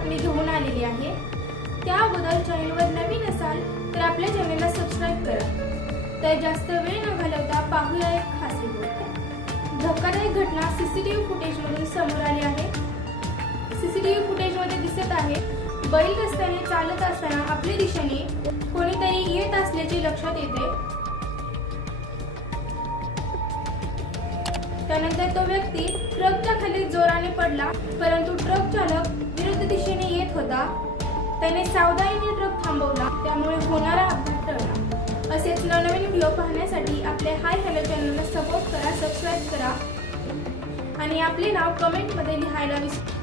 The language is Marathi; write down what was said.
बातमी घेऊन आलेली आहे। त्या अगोदर चॅनलवर नवीन असाल तर आपल्या चॅनलला सबस्क्राइब करा। तर जास्त वेळ न घालवता पाहूया एक खास रिपोर्ट। धक्कादायक घटना सीसीटीव्ही फुटेजमधून समोर आली आहे। सीसीटीव्ही फुटेजमध्ये दिसत आहे बैल रस्त्याने चालत असताना आपल्या दिशेने कोणीतरी येत असल्याचे लक्षात येते। त्यानंतर तो व्यक्ती ट्रकच्या खाली जोराने पडला, परंतु ट्रक चालक विरुद्ध दिशेने येत होता। त्याने सावधानीने ट्रक थांबवला, त्यामुळे होणारा अपघात टळला। असेच नवनवीन व्हिडिओ पाहण्यासाठी आपले हाय हॅलो चॅनलला सपोर्ट करा, सबस्क्राइब करा आणि आपले नाव कमेंटमध्ये लिहायला विसरू नका।